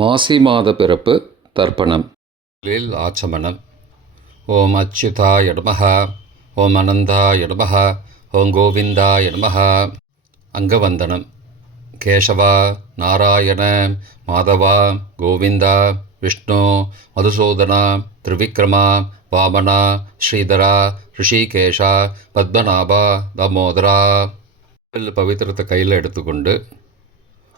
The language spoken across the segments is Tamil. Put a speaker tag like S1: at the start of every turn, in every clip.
S1: மாசி மாத பிறப்பு தர்ப்பணம். லில் ஆச்சமனம் ஓம் அச்சுதா நமः ஓம் அனந்தா நமः ஓம் கோவிந்தா நமः அங்கவந்தனம். கேசவா நாராயண மாதவா கோவிந்தா விஷ்ணு மதுசூதனா திரிவிக்ரமா வாமனா ஸ்ரீதரா ரிஷிகேஷா பத்மநாபா தாமோதரா. பவித்திரத்தை கையில் எடுத்துக்கொண்டு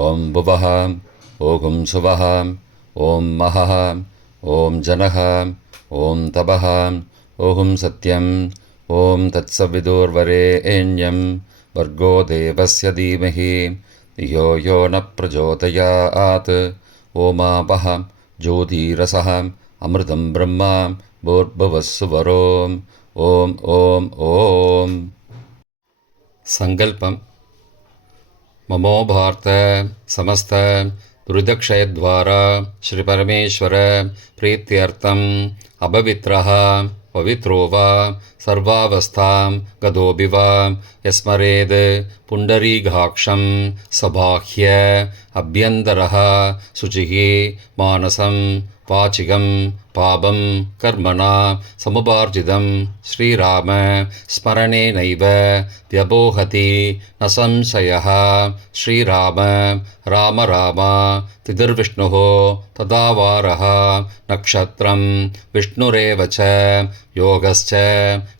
S1: ॐ भुवः ॐ सुवः ॐ महः ॐ जनः ॐ तपः ॐ सत्यम् ॐ तत्सविदुर्वरेण्यं वर्गो देवस्य धीमहि धियो यो न प्रचोदयात् ओमापः ज्योतिरसः अमृतं ब्रह्मा भूर्भुवः सुवरोम् ॐ ॐ ॐ। सङ्कल्पम् ममो भारत समस्त दुरिदक्षयद्वारा श्रीपरमेश्वर प्रीत्यर्थम् अपवित्रः पवित्रो वा सर्वावस्थां गतोऽपि वा यस्मरेद् पुण्डरीकाक्षं सबाह्य अभ्यन्तरः शुचिः मानसं वाचिकं पापं कर्मणा समुपार्जितं श्रीराम स्मरणेनैव व्यपोहति न संशयः। श्रीराम राम राम तिथिर्विष्णुः तदा वारः नक्षत्रं विष्णुरेव च योगश्च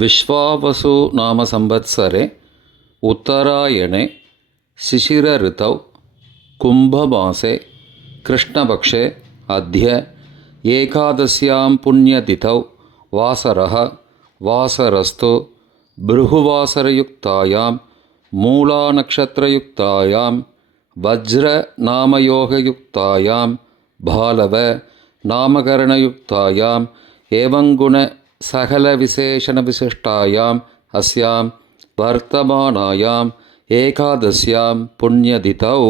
S1: विश्वावसु नाम संवत्सरे उत्तरायणे शिशिरऋतौ कुम्भमासे कृष्णपक्षे अद्य एकादश्यां पुण्यतिथौ वासरः वासरस्तु भृगुवासरयुक्तायां मूलानक्षत्रयुक्तायां वज्रनामयोगयुक्तायां भालव नामकरणयुक्तायाम् एवङ्गुणसकलविशेषणविशिष्टायाम् अस्यां वर्तमानायाम् ஏகாதசியாம் புண்ணியதிதௌ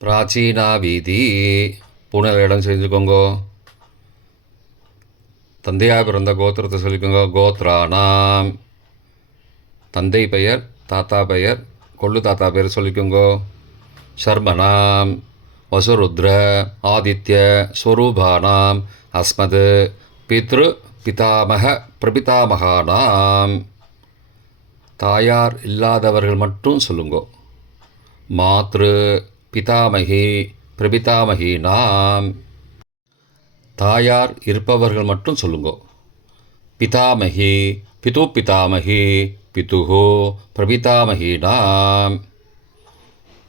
S1: பிராச்சீனா வீதி பூனல் இடம் செஞ்சுக்கோங்கோ தந்தையாக பிறந்த கோத்திரத்தை சொல்லிக்கோங்க கோத்ரானாம் தந்தை பெயர் தாத்தா பெயர் கொள்ளு தாத்தா பெயர் சொல்லிக்கோங்கோ शर्मणां वसुरुद्र आदित्य स्वरूपाणाम् अस्मद् பிதாமக பிரபிதாமகானாம். தாயார் இல்லாதவர்கள் மட்டும் சொல்லுங்கோ. மாத்ரு பிதாமகி பிரபிதாமகி நாம் தாயார் இருப்பவர்கள் மட்டும் சொல்லுங்கோ. பிதாமகி பிது பிதாமகி பிதுகு பிரபிதாமகி நாம்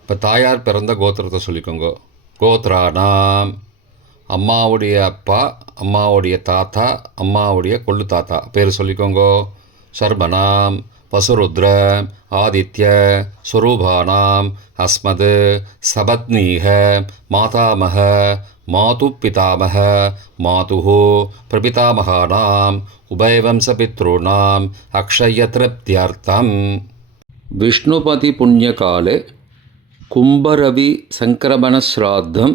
S1: இப்போ தாயார் பிறந்த கோத்திரத்தை சொல்லிக்கோங்க. கோத்ரானாம். அம்மாவுடைய அப்பா அம்மாவுடைய தாத்தா அம்மாவுடைய கொள்ளு தாத்தா. பேர் சொல்லிக்கோங்கோ. சர்மனாம் வசுருத்ர ஆதித்ய ஸ்வரூபானாம் அஸ்மது சபத்னீக மாதாமக மாது பிதாமக மாது பிரபிதாமகானாம் உபயவம்சபித்ருணாம் அக்ஷயதிருப்தியர்த்தம் விஷ்ணுபதி புண்ணியகாலே கும்பரவி சங்கிரமணஸ்ராத்தம்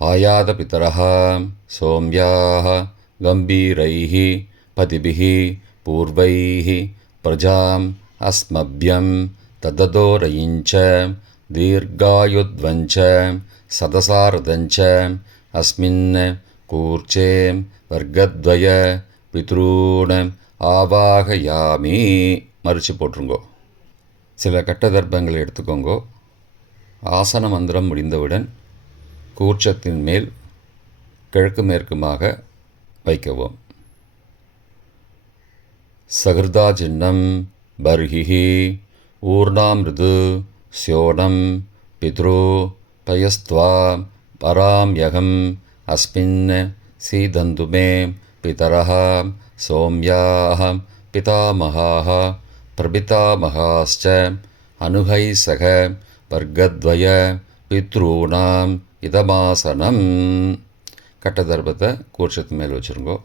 S1: ஆயாத பித்தரः சோம்யாः गम्भीरैः पतिभिः पूर्वैः प्रजाम् अस्मभ्यं तददोरयिञ्च दीर्घायुध्वञ्च सदसारदञ्च अस्मिन् कूर्चे वर्गद्वय பித்ரூண ஆவாகயாமி மறித்து போட்டுருங்கோ சில கட்ட தர்ப்பங்களை எடுத்துக்கோங்கோ ஆசன மந்திரம் முடிந்தவுடன் கூர்ச்சத்தின் மேல் கிழக்கு மேற்குமாக வைக்கவும். சகிருதாஜின்னம் பர்ஹி ஊர்ணாமிருது ஸ்யோனம் பித்ரோ பயஸ்துவா பராம்யகம் அஸ்மின் சீதந்துமே பிதரः சோம்யாः பிதாமகாः பிரபிதாமகாश्च அனுகை சக வர்க்கத்வய பித்ரூணாம் இதமாசனம். கட்ட தர்ப்பத்தை கூர்ச்சத்து மேல் வச்சுருங்கோ.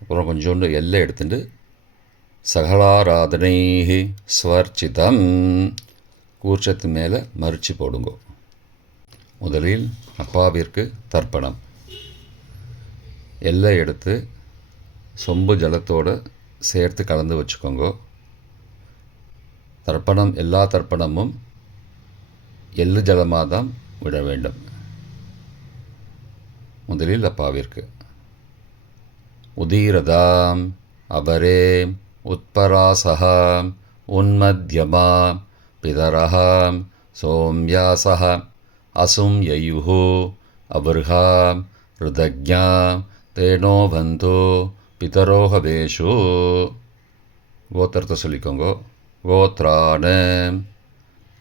S1: அப்புறம் கொஞ்சோண்டு எல்லை எடுத்துட்டு சகலாராதனை ஸ்வர்ச்சிதம். கூர்ச்சத்து மேலே மறிச்சு போடுங்கோ. முதலில் அப்பாவிற்கு தர்ப்பணம். எல்லை எடுத்து சொம்பு ஜலத்தோடு சேர்த்து கலந்து வச்சுக்கோங்க. தர்ப்பணம் எல்லா தர்ப்பணமும் எள்ளு ஜலமாக தான் விட வேண்டும் முதலில் அப்பாவிற்கு உதீரதாம் அவரே உத்பராசா உன்மத்யமா பிதரः சோம்யாசः அசும் யயுஹு அபர்ஹா ருதஜ்ஞா தேனோ பிதரோகவேஷு கோத்திரத்தை சொல்லிக்கோங்கோ. கோத்ரான.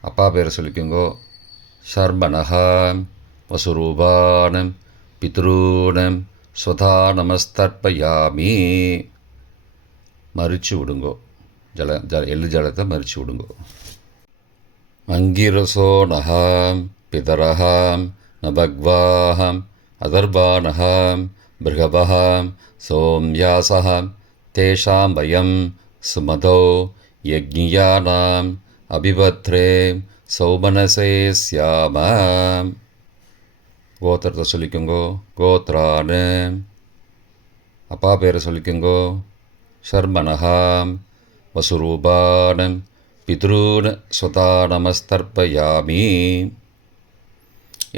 S1: அப்பா பேரை சொல்லிக்கோங்கோ. ஷர்மணஹா வசுரூபானம் பித்ரூனம் ஸ்வதா நமஸ்தர்ப்பயாமி மறிச்சு விடுங்கோ ஜல ஜல எள்ளு ஜலத்தை மறிச்சு விடுங்கோ அங்கிரசோ நகாம் பிதரஹாம் நபக்வாஹம் அதர்பானஹாம் பிருகபஹாம் சோம்யாசः तेषां वयं सुमधो यज्ञियानाम् अभिभद्रे சௌமனசே சியாம. கோத்திரத்தை சொல்லிக்கோங்கோ கோத்ரானு. அப்பா பேரை சொல்லிக்கோங்கோ ஷர்மனஹா வசுரூபான். பித்ரூன் ஸ்வதா நமஸ்தர்ப்பயாமி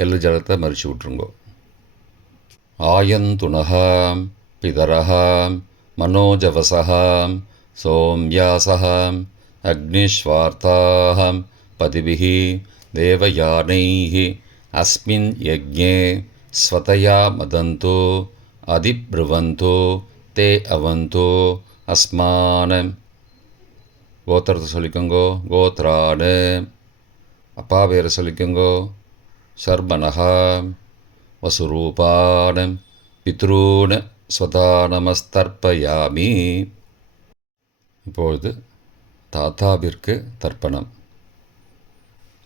S1: எள்ளு ஜலத்தை மறிச்சு விட்ருங்கோ ஆயந்துணா பிதரா மனோஜவசா சோம்யாசா அக்னிஸ்வார்த்தாக पतिभिः देवयानैः अस्मिन् यज्ञे स्वतया मदन्तो अधिब्रुवन्तो ते अवन्तो अस्मान् கோத்திரத்தை சொல்லிக்கோங்கோ கோத்ரானு அப்பா பேரை சொல்லிக்கோங்கோ சர்மனः வசுரூபான் பித்ரூன் ஸ்வதா நமஸ்தர்ப்பயாமி இப்பொழுது தாத்தாவிற்கு தர்ப்பணம்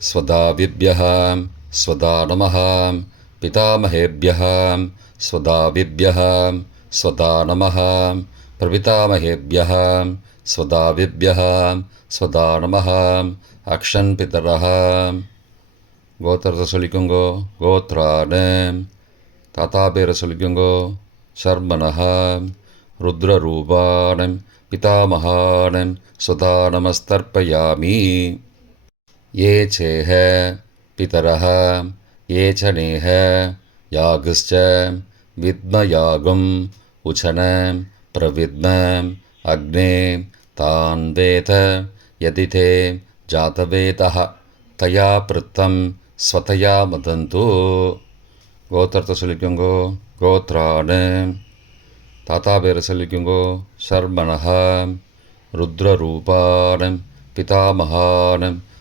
S1: ஸ்வதாவிபியா ஸ்வதா நம பிதாமகேபிய ஸ்வதாவிபிய ஸ்வதா நம பிரபிதாமகேபிய ஸ்வதாவிபிய ஸ்வதா நம அக்ஷன் பிதர கோத்திரத்தை சொல்லிக்கோங்கோ கோத்ரானு தாத்தா பேரை சொல்லிக்கோங்கோ சர்மனஹ ருத்ரரூபாணன் பிதாமகாணன் சுதா நமஸ்தர்ப்பயாமி ये चेह पितरः ये च नेह यागश्च विद्मयागम् उचन प्रविद्म अग्ने तान् वेद यदि ते जातवेदः तया पृत्तं स्वतया मदन्तु கோத்திரத்தை சொல்லிக்கோங்கோ கோத்ரான் தாத்தா பேரை சொல்லிக்கோங்கோ சர்மனஹ ருத்ரரூபான் பிதாமகான்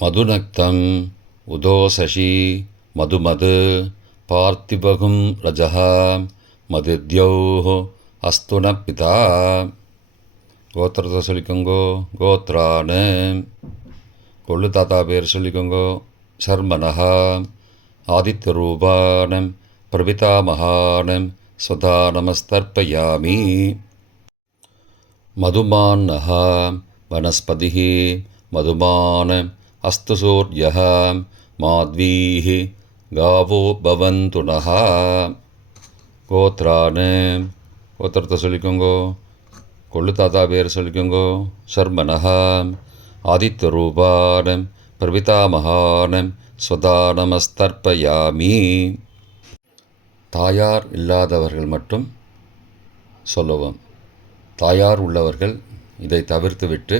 S1: மதுநக்தம் உதோசசி மதுமது பார்த்திபகும் ரஜः மதுத்யோஹ் அஸ்து ந பிதா. கோத்திரத்தை சொல்லிக்கோங்கோ கோத்ரானு. கொள்ளு தாத்தா பேர் சொல்லிக்கோங்கோ சர்மனஹா ஆதித்யரூபாணம் பிரபிதாமகானம் சதா நமஸ்தர்ப்பயாமி. மதுமான்னஹா வனஸ்பதி மதுமானம் अस्तु सूर्यः माध्वीः गावो भवन्तु नः கோத்ரான் கோத்திரத்தை சொல்லிக்கோங்கோ கொள்ளு தாத்தா பேர் சொல்லிக்கோங்கோ சர்மனஹா ஆதித்யரூபான் பிரபிதாமகான் ஸ்வதா நமஸ்தர்ப்பயாமி தாயார் இல்லாதவர்கள் மட்டும் சொல்லவும் தாயார் உள்ளவர்கள் இதை தவிர்த்துவிட்டு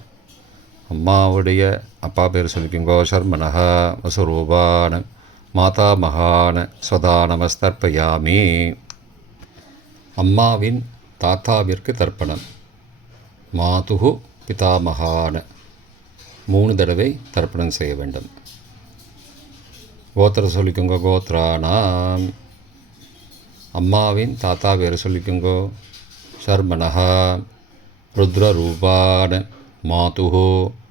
S1: அம்மாவுடைய அப்பா பேர் சொல்லிக்கோங்கோ ஷர்மனஹ வசுரூபான மாதா மகான ஸ்வதா நமஸ்தர்ப்பயாமி. அம்மாவின் தாத்தாவிற்கு தர்ப்பணம். மாதுகு பிதாமகான. மூணு தடவை தர்ப்பணம் செய்ய வேண்டும். கோத்திர சொல்லிக்கோங்க கோத்ரானாம் அம்மாவின் தாத்தா பேர் சொல்லிக்கோங்கோ ஷர்மனஹா ருத்ரரூபான மாதுஹோ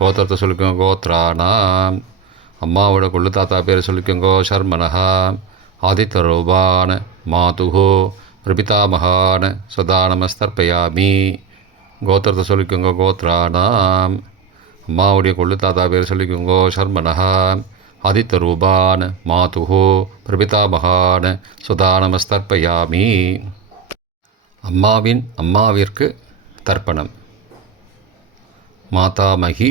S1: கோத்திரத்தை சொல்லிக்கோங்க கோத்ரானாம் அம்மாவோட கொள்ளு தாத்தா பேர் சொல்லிக்கோங்கோ சர்மனஹா. ஆதித்தரூபான் மாதுகோ பிரபிதாமகான் சதா நமஸ்தர்ப்பயாமி. கோத்திரத்தை சொல்லிக்கோங்க கோத்ரானாம் அம்மாவுடைய கொள்ளு தாத்தா பேர் சொல்லிக்கோங்கோ சர்மனஹா. ஆதித்தரூபான் மாதுகோ பிரபிதாமகான் சுதா நமஸ்தர்ப்பயாமி. அம்மாவின் அம்மாவிற்கு தர்ப்பணம். மாதாமகி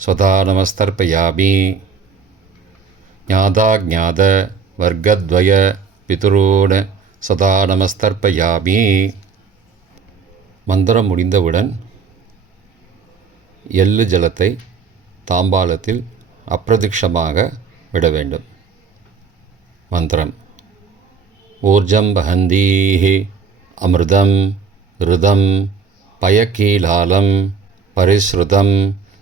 S1: स्वधा नमस्तर्पयामि ज्ञाताज्ञात वर्गद्वय பிதுரூன் சதா நமஸ்தர்ப்பயாமி மந்திரம் முடிந்தவுடன் எள்ளு ஜலத்தை தாம்பாலத்தில் அப்பிரதிக்ஷமாக விட வேண்டும் மந்திரம் ஊர்ஜம் வஹந்தீஹி அமிர்தம் ருதம் பயக்கீலாலம் பரிஸ்ருதம்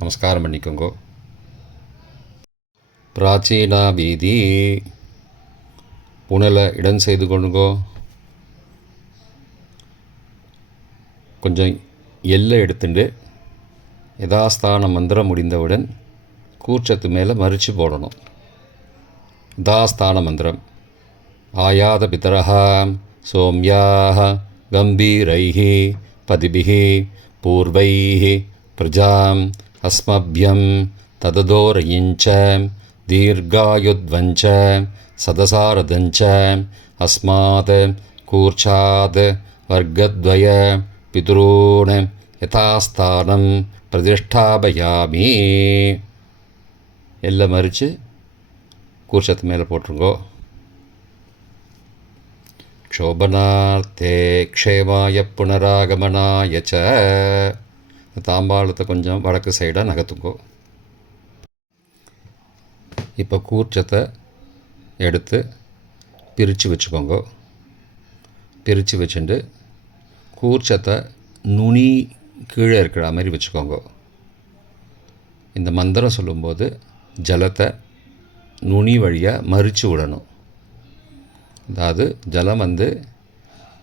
S1: நமஸ்காரம் பண்ணிக்கோங்கோ. பிராச்சீனா வீதி புனலை இடம் செய்து கொண்டுங்கோ கொஞ்சம் எல்லை எடுத்துட்டு யதாஸ்தான மந்திரம் முடிந்தவுடன் கூச்சத்து மேலே மறித்து போடணும். தாஸ்தான மந்திரம். ஆயாத பிதரா சோம்யாக கம்பீரைः பதிபிகி பூர்வைः பிரஜாம் அஸ்மபியம் தததோரயிஞ்ச தீர்காயுத்வஞ்ச சதசாரதஞ்ச அஸ்மாத் கூர்ச்சாத் வர்க்கத்வய பிதுரூண் யதாஸ்தானம் பிரதிஷ்டாபயாமி எல்லாம் மறித்து கூர்ச்சத்து மேலே போட்டிருங்கோ. க்ஷோபனார்த்தே க்ஷேமாய புனராகமனாய ச. தாம்பாளத்தை கொஞ்சம் வடக்கு சைடாக நகர்த்துங்கோ. இப்போ கூர்ச்சத்தை எடுத்து பிரித்து வச்சுக்கோங்க. பிரித்து வச்சுட்டு கூர்ச்சத்தை நுனி கீழே இருக்கிற மாதிரி வச்சுக்கோங்க. இந்த மந்திரம் சொல்லும்போது ஜலத்தை நுனி வழியாக மறித்து விடணும். அதாவது ஜலம் வந்து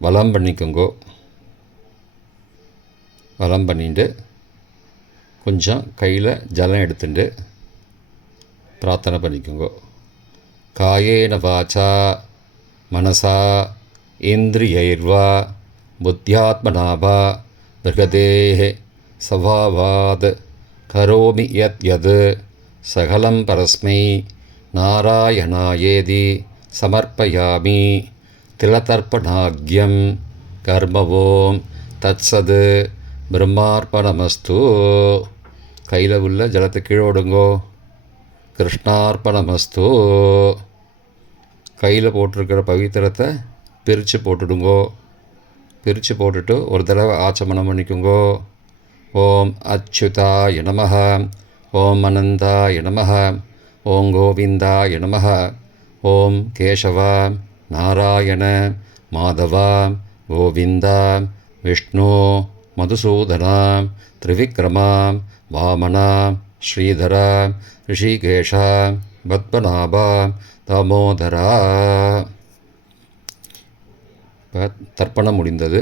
S1: வளம் பண்ணிக்கோங்கோ வளம் பண்ணிட்டு கொஞ்சம் கையில் ஜலம் எடுத்துட்டு பிரார்த்தனை பண்ணிக்கோங்கோ. காயேன வாச்சா மனசா இந்திரியைர்வா புத்தியாத்மனாவா பிருகதேः சவாவாத் கரோமி யத் யத் சகலம் பரஸ்மை நாராயணாயேதி சமர்ப்பயாமி. திலதர்ப்பணாக்யம் கர்மவோம் தத்சது பிரம்மார்ப்பணமஸ்து கையில் உள்ள ஜலத்தை கீழே விடுங்கோ கிருஷ்ணார்ப்பணமஸ்து கையில் போட்டிருக்கிற பவித்திரத்தை பிரித்து போட்டுடுங்கோ. பிரித்து போட்டுட்டு ஒரு தடவை ஆச்சமனம் பண்ணிக்கோங்கோ. ஓம் அச்சுதா நமः ஓம் அனந்தா நமः ஓம் கோவிந்தா நமः ஓம் கேசவா. நாராயண மாதவா கோவிந்தா விஷ்ணு மதுசூதனா திரிவிக்ரமா வாமனா ஸ்ரீதரா ரிஷிகேஷா பத்மநாபா தாமோதரா. இப்போ தர்ப்பணம் முடிந்தது.